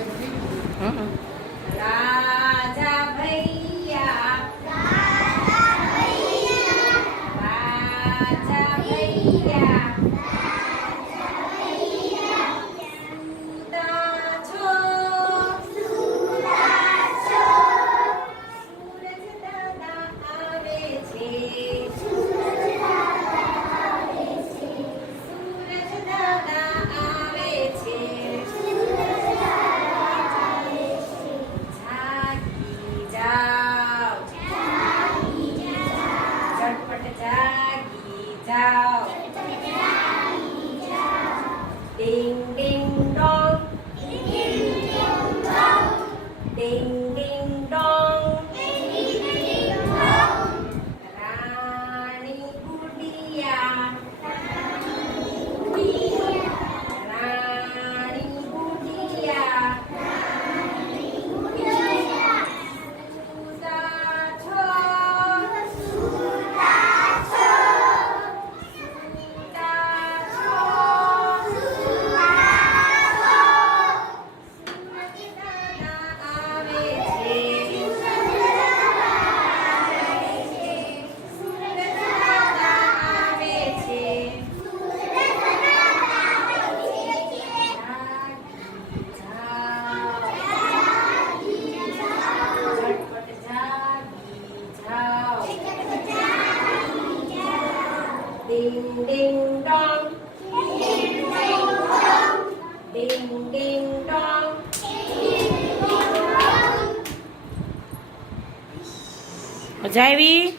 Uhum. Tchau! ding ding dong. Ding ding dong. Ding ding dong. Ding ding dong.